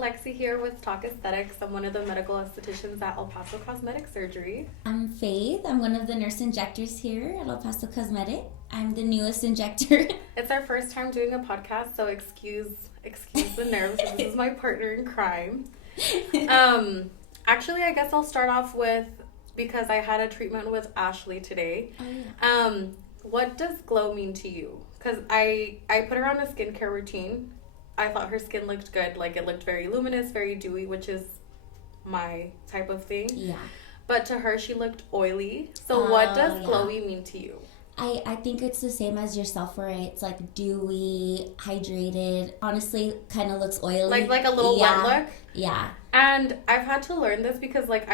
Lexi here with Talk Aesthetics. I'm one of the medical estheticians at El Paso Cosmetic Surgery. I'm Faith. I'm one of the nurse injectors here at El Paso Cosmetic. I'm the newest injector. It's our first time doing a podcast, so excuse the nerves. This is my partner in crime. Actually, I guess I'll start off with, because I had a treatment with Ashley today. Oh, yeah. What does glow mean to you? Because I put her on a skincare routine. I thought her skin looked good. Like, it looked very luminous, very dewy, which is my type of thing. Yeah. But to her, she looked oily. So what does glowy mean to you? I think it's the same as yourself, where it's like dewy, hydrated. Honestly, kind of looks oily. Like a little wet look? Yeah. And I've had to learn this because, like,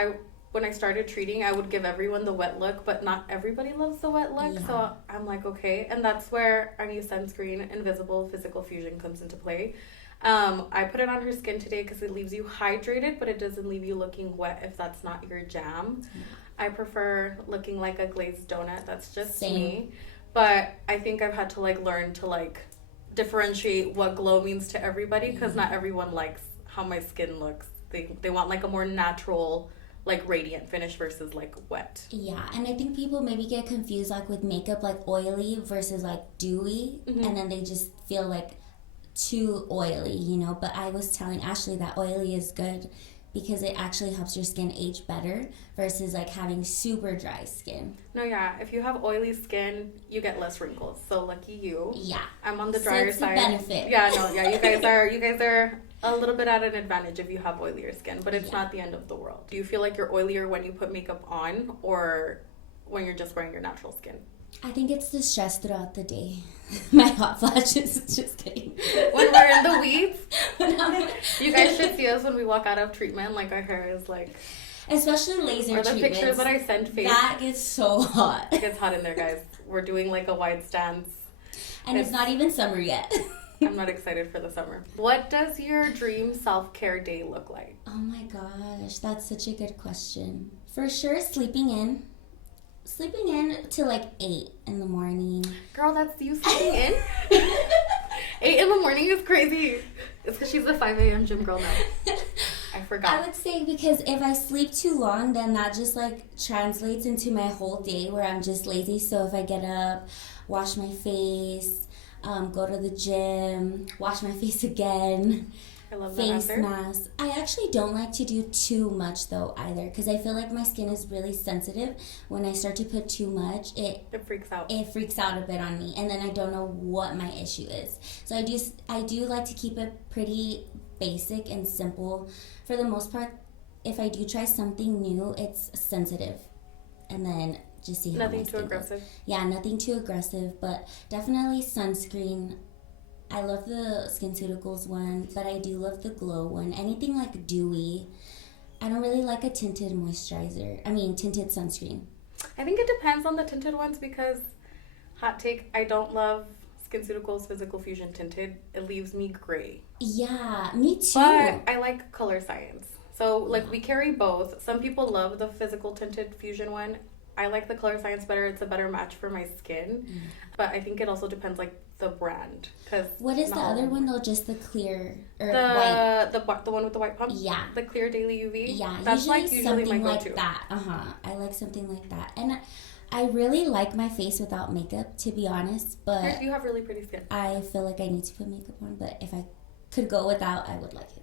when I started treating, I would give everyone the wet look, but not everybody loves the wet look. Yeah. So I'm like, okay. And that's where our new sunscreen, Invisible Physical Fusion, comes into play. I put it on her skin today because it leaves you hydrated, but it doesn't leave you looking wet if that's not your jam. Yeah. I prefer looking like a glazed donut. That's just me. But I think I've had to, like, learn to, like, differentiate what glow means to everybody, because not everyone likes how my skin looks. They want, like, a more natural, like, radiant finish versus, like, wet. Yeah, and I think people maybe get confused, like, with makeup, like, oily versus, like, dewy, and then they just feel, like, too oily, you know? But I was telling Ashley that oily is good because it actually helps your skin age better versus, like, having super dry skin. No, yeah, if you have oily skin, you get less wrinkles. So lucky you. Yeah. I'm on the drier side. Benefit. Yeah, no, yeah, you guys are a little bit at an advantage if you have oilier skin, but it's not the end of the world. Do you feel like you're oilier when you put makeup on or when you're just wearing your natural skin? I think it's the stress throughout the day. My hot flashes, just kidding. When we're in the weeds, you guys should see us when we walk out of treatment. Like, our hair is like... Especially laser treatments. Or the pictures that I sent Faith. That gets so hot. It gets hot in there, guys. We're doing, like, a wide stance. And it's not even summer yet. I'm not excited for the summer. What does your dream self-care day look like? Oh my gosh, that's such a good question. For sure, sleeping in to like 8 in the morning. Girl, that's you sleeping in? 8 in the morning is crazy. It's because she's a 5 a.m. gym girl now. I forgot. I would say because if I sleep too long, then that just like translates into my whole day where I'm just lazy. So if I get up, wash my face, go to the gym, wash my face again. I love face that mask. I actually don't like to do too much though either, because I feel like my skin is really sensitive. When I start to put too much, it freaks out. It freaks out a bit on me, and then I don't know what my issue is. So I do like to keep it pretty basic and simple. For the most part, if I do try something new, it's sensitive, and then just see how nothing too aggressive. Yeah, nothing too aggressive, but definitely sunscreen. I love the SkinCeuticals one, but I do love the Glow one. Anything like dewy. I don't really like a tinted tinted sunscreen. I think it depends on the tinted ones because, hot take, I don't love SkinCeuticals Physical Fusion tinted. It leaves me gray. Yeah, me too. But I like Color Science. So, like, we carry both. Some people love the Physical Tinted Fusion one. I like the Color Science better. It's a better match for my skin. But I think it also depends, like, the brand. What is the other one though? Just the clear or white? The one with the white pump? Yeah. The Clear Daily UV? Yeah, that's usually my go-to. Like that. I like something like that. And I really like my face without makeup, to be honest. But you have really pretty skin. I feel like I need to put makeup on, but if I could go without, I would like it.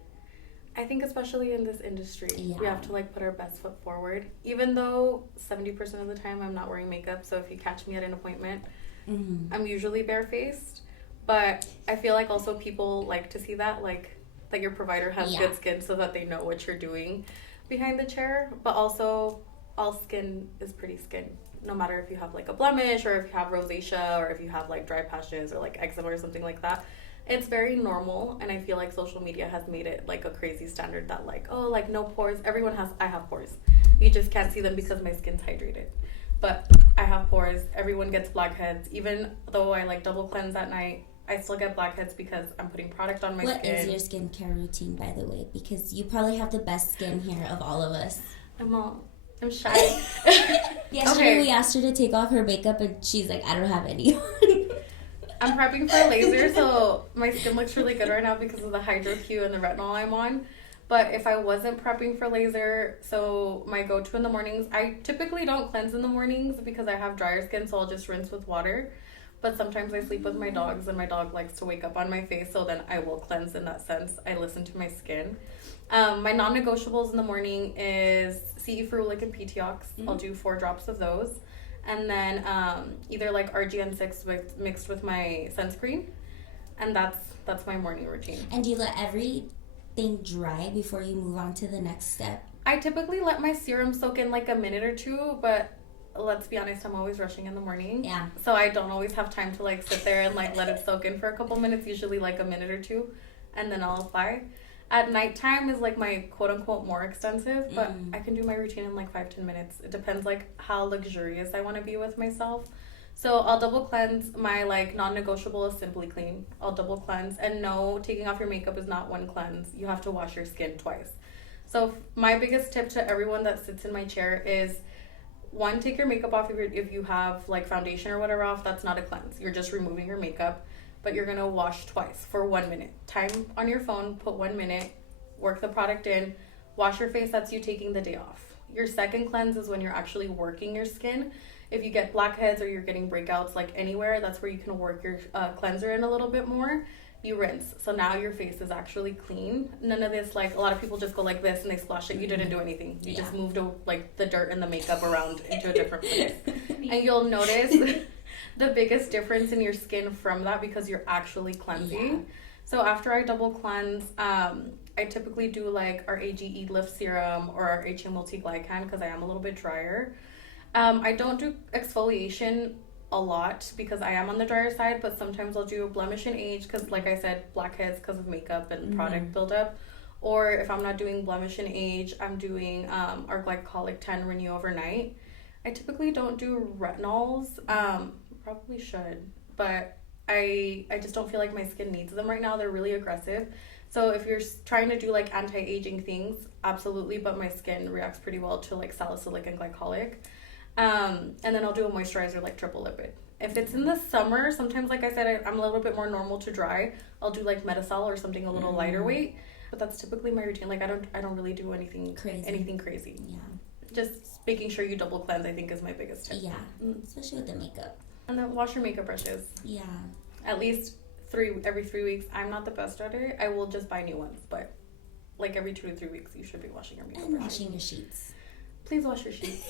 I think especially in this industry, we have to, like, put our best foot forward. Even though 70% of the time I'm not wearing makeup, so if you catch me at an appointment, I'm usually barefaced. But I feel like also people like to see that, like, that your provider has good skin so that they know what you're doing behind the chair. But also, all skin is pretty skin. No matter if you have, like, a blemish or if you have rosacea or if you have, like, dry patches or, like, eczema or something like that. It's very normal, and I feel like social media has made it, like, a crazy standard that, like, oh, like, no pores. I have pores. You just can't see them because my skin's hydrated. But I have pores. Everyone gets blackheads. Even though I, like, double cleanse at night, I still get blackheads because I'm putting product on my skin. What is your skincare routine, by the way? Because you probably have the best skin here of all of us. I'm shy. Yesterday we asked her to take off her makeup, and she's like, I don't have any. I'm prepping for a laser, so my skin looks really good right now because of the Hydro Q and the retinol I'm on. But if I wasn't prepping for laser, so my go-to in the mornings, I typically don't cleanse in the mornings because I have drier skin, so I'll just rinse with water. But sometimes I sleep with my dogs, and my dog likes to wake up on my face, so then I will cleanse in that sense. I listen to my skin. My non-negotiables in the morning is CE Ferulic and PTOX. I'll do 4 drops of those. And then either like RGN6 mixed with my sunscreen. And that's my morning routine. And do you let everything dry before you move on to the next step? I typically let my serum soak in like a minute or two, but let's be honest, I'm always rushing in the morning. Yeah. So I don't always have time to like sit there and like let it soak in for a couple minutes, usually like a minute or two, and then I'll apply. At nighttime is like my quote unquote more extensive, but I can do my routine in like 5-10 minutes. It depends like how luxurious I want to be with myself. So I'll double cleanse. My like non-negotiable is Simply Clean. I'll double cleanse, and no, taking off your makeup is not one cleanse. You have to wash your skin twice. So my biggest tip to everyone that sits in my chair is, 1, take your makeup off if you have like foundation or whatever off. That's not a cleanse. You're just removing your makeup, but you're gonna wash twice for 1 minute. Time on your phone, put 1 minute, work the product in, wash your face. That's you taking the day off. Your second cleanse is when you're actually working your skin. If you get blackheads or you're getting breakouts like anywhere, that's where you can work your cleanser in a little bit more. You rinse. So now your face is actually clean. None of this, like a lot of people just go like this and they splash it. You didn't do anything. You just moved like the dirt and the makeup around into a different place. And you'll notice the biggest difference in your skin from that because you're actually cleansing. Yeah. So after I double cleanse, I typically do like our AGE Lift Serum or our HA Multi-Glycan because I am a little bit drier. I don't do exfoliation a lot because I am on the drier side, but sometimes I'll do a blemish and age because, like I said, blackheads because of makeup and product buildup. Or if I'm not doing blemish and age, I'm doing our Glycolic 10 Renew Overnight. I typically don't do retinols. Probably should, but I just don't feel like my skin needs them right now. They're really aggressive. So if you're trying to do like anti-aging things, absolutely, but my skin reacts pretty well to like salicylic and glycolic. And then I'll do a moisturizer like triple lipid. If it's in the summer, sometimes, like I said, I'm a little bit more normal to dry. I'll do like Metasol or something a little lighter weight, but that's typically my routine. Like I don't really do anything crazy. Yeah. Just making sure you double cleanse, I think, is my biggest tip. Yeah, especially with the makeup. And then wash your makeup brushes. Yeah. At least every 3 weeks. I'm not the best at it. I will just buy new ones, but like every 2 to 3 weeks, you should be washing your makeup. And washing your sheets. Please wash your sheets.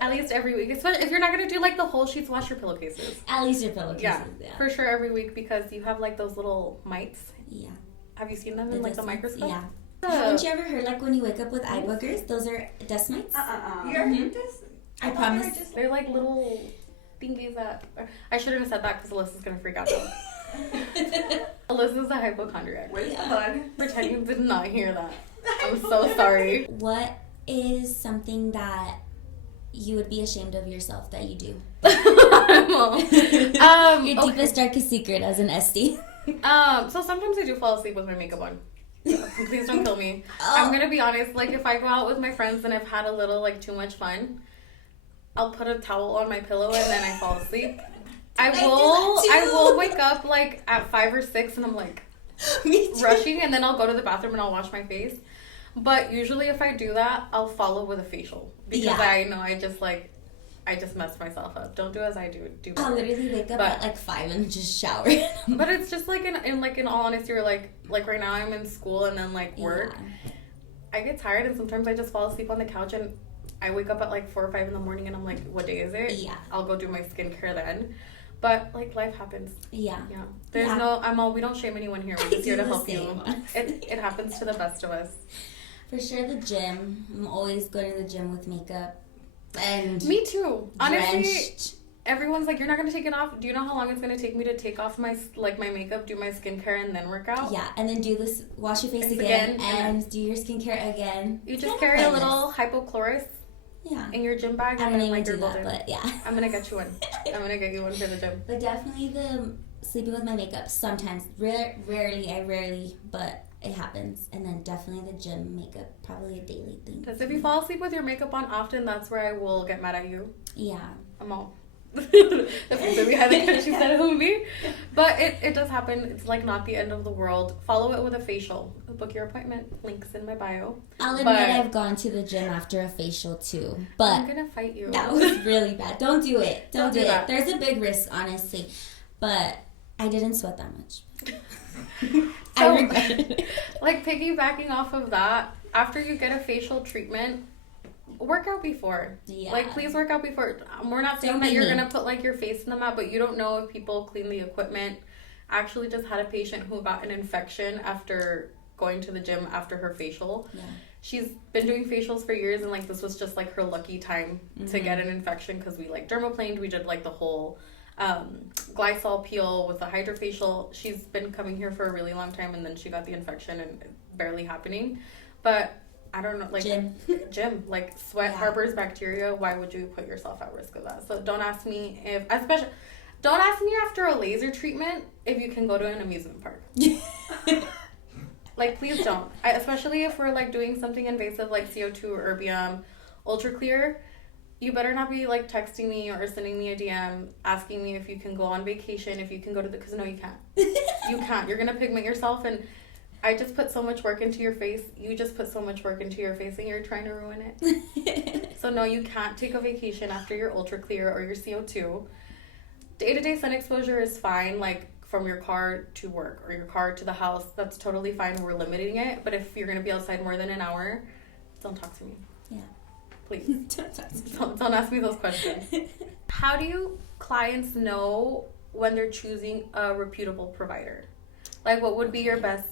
At least every week. Especially if you're not going to do like the whole sheets, wash your pillowcases. At least your pillowcases, yeah. For sure every week because you have like those little mites. Yeah. Have you seen them in like the microscope? Yeah. Haven't you ever heard like when you wake up with eye boogers? Those are dust mites? You ever heard this? I promise. They're like little thingies that... I shouldn't have said that because Alyssa's going to freak out though. Alyssa's a hypochondriac. Where's the hug? Pretend you did not hear that. I'm so sorry. What is something that you would be ashamed of yourself that you do? Your deepest, darkest secret as an SD. So sometimes I do fall asleep with my makeup on. Please don't kill me. I'm gonna be honest, like if I go out with my friends and I've had a little like too much fun, I'll put a towel on my pillow and then I fall asleep. I will wake up like at 5 or 6 and I'm like rushing, and then I'll go to the bathroom and I'll wash my face. But usually if I do that, I'll follow with a facial because I know I just messed myself up. Don't do as I do. Do better. I'll literally wake up at like 5 and just shower. But it's just like in all honesty, you're like right now I'm in school and then like work. Yeah. I get tired and sometimes I just fall asleep on the couch and I wake up at like 4 or 5 in the morning and I'm like, what day is it? Yeah. I'll go do my skincare then. But like life happens. Yeah. Yeah. There's we don't shame anyone here. We're just here to help you. It happens to the best of us. For sure, the gym. I'm always going to the gym with makeup. And me too. Honestly, everyone's like, you're not going to take it off. Do you know how long it's going to take me to take off my makeup, do my skincare, and then work out? Yeah, and then do this, wash your face again and do your skincare again. You just carry a little hypochlorous in your gym bag. I'm going to do that, but yeah. I'm going to get you one. I'm going to get you one for the gym. But definitely the sleeping with my makeup sometimes. Rarely, but it happens. And then definitely the gym makeup, probably a daily thing. Because if you fall asleep with your makeup on often, that's where I will get mad at you. Yeah. the person behind the couch, she said it would be. But it does happen. It's like not the end of the world. Follow it with a facial. Book your appointment. Links in my bio. I'll admit I've gone to the gym after a facial too. But I'm gonna fight you. That was really bad. Don't do it. Don't do it. There's a big risk, honestly. But I didn't sweat that much. I regret it. Like, piggybacking off of that, after you get a facial treatment, work out before. Yeah. Like, please work out before. We're not saying that you're gonna put like your face in the mat, but you don't know if people clean the equipment. I actually just had a patient who got an infection after going to the gym after her facial. Yeah. She's been doing facials for years, and like this was just like her lucky time to get an infection, because we like dermaplaned. We did like the whole glycol peel with the hydrofacial. She's been coming here for a really long time, and then she got the infection and barely happening. But I don't know, like gym, like sweat harbors bacteria. Why would you put yourself at risk of that? So don't ask me don't ask me after a laser treatment if you can go to an amusement park. Like, please don't. Especially if we're like doing something invasive like CO2 or erbium, ultra clear. You better not be like texting me or sending me a DM asking me if you can go on vacation, if you can go to because no, you can't. You can't. You're gonna pigment yourself, and I just put so much work into your face. You just put so much work into your face, and you're trying to ruin it. So no, you can't take a vacation after your ultra clear or your CO2. Day-to-day sun exposure is fine, like from your car to work or your car to the house. That's totally fine. We're limiting it. But if you're gonna be outside more than an hour, don't talk to me. Yeah. Please. Don't ask me those questions. How do clients know when they're choosing a reputable provider? Like, what would be your best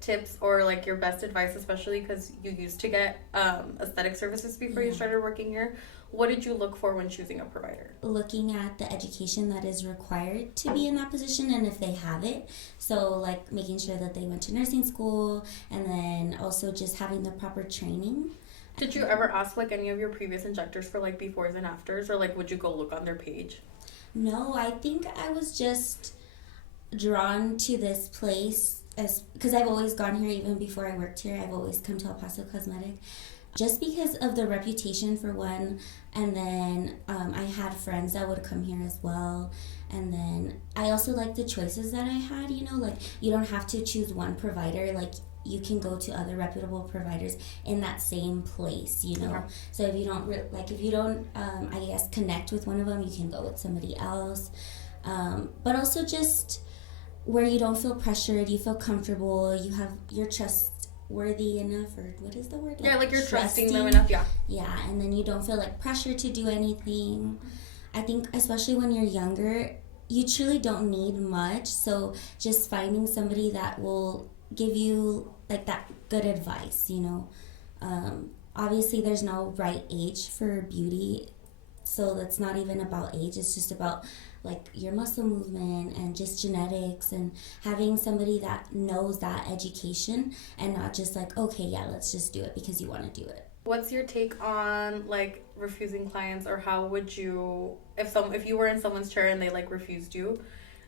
tips or like your best advice, especially because you used to get aesthetic services before you started working here? What did you look for when choosing a provider? Looking at the education that is required to be in that position, and if they have it. So like making sure that they went to nursing school, and then also just having the proper training. Did you ever ask like any of your previous injectors for like befores and afters, or like would you go look on their page? No, I think I was just drawn to this place because I've always gone here. Even before I worked here, I've always come to El Paso Cosmetic just because of the reputation for one, and then I had friends that would come here as well. And then I also like the choices that I had, you know, like you don't have to choose one provider, like you can go to other reputable providers in that same place, you know. Okay. So if you don't if you don't I guess connect with one of them, you can go with somebody else. But also just where you don't feel pressured, you feel comfortable, you're trustworthy enough, or what is the word? Like, yeah, like you're trusting them enough, yeah. Yeah, and then you don't feel like pressure to do anything. I think especially when you're younger, you truly don't need much, so just finding somebody that will give you like that good advice, you know. Obviously there's no right age for beauty, so it's not even about age, it's just about like your muscle movement and just genetics, and having somebody that knows that education and not just like, okay, yeah, let's just do it because you want to do it. What's your take on like refusing clients, or how would you, if you were in someone's chair and they like refused you,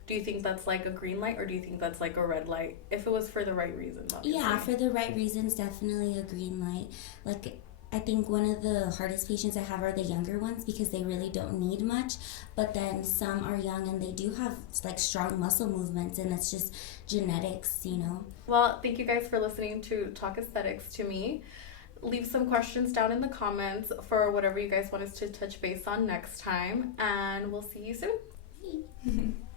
do you think that's like a green light, or do you think that's like a red light? If it was for the right reasons, obviously. Yeah, for the right reasons, definitely a green light. Like, I think one of the hardest patients I have are the younger ones because they really don't need much. But then some are young and they do have like strong muscle movements, and it's just genetics, you know. Well, thank you guys for listening to Talk Aesthetics to me. Leave some questions down in the comments for whatever you guys want us to touch base on next time, and we'll see you soon.